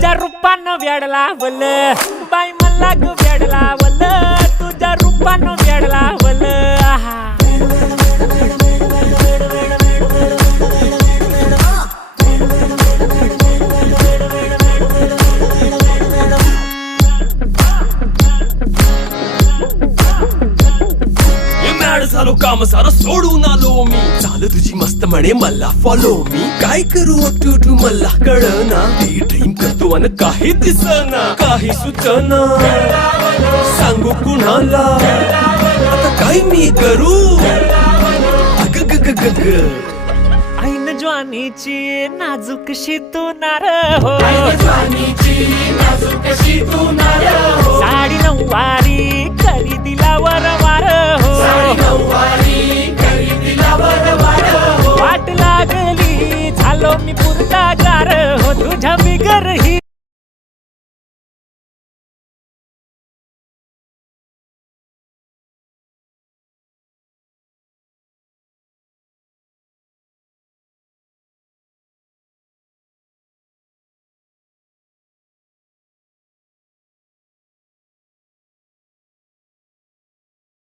तुझ्या रूपानं वेड लावल बाई मला ग वेड लावल तुझ्या रूपानं वेड लावल आहा झालो काम सारं सोडून आलो मी चाल तुझी मस्त म्हणे मला फॉलो मी काय करू टू मला कळना ती ड्रीम करतो अन काही दिसना काही सुचना सांगू कुणाला आता काय मी करू अग ग ग ग ग ऐन ज्वानीची नाजूकशी तू नार हो साडी नऊवारी करी दिला वरवार हो वाट लागली झालो मी पुरता गार हो तुझ्या बिगर ही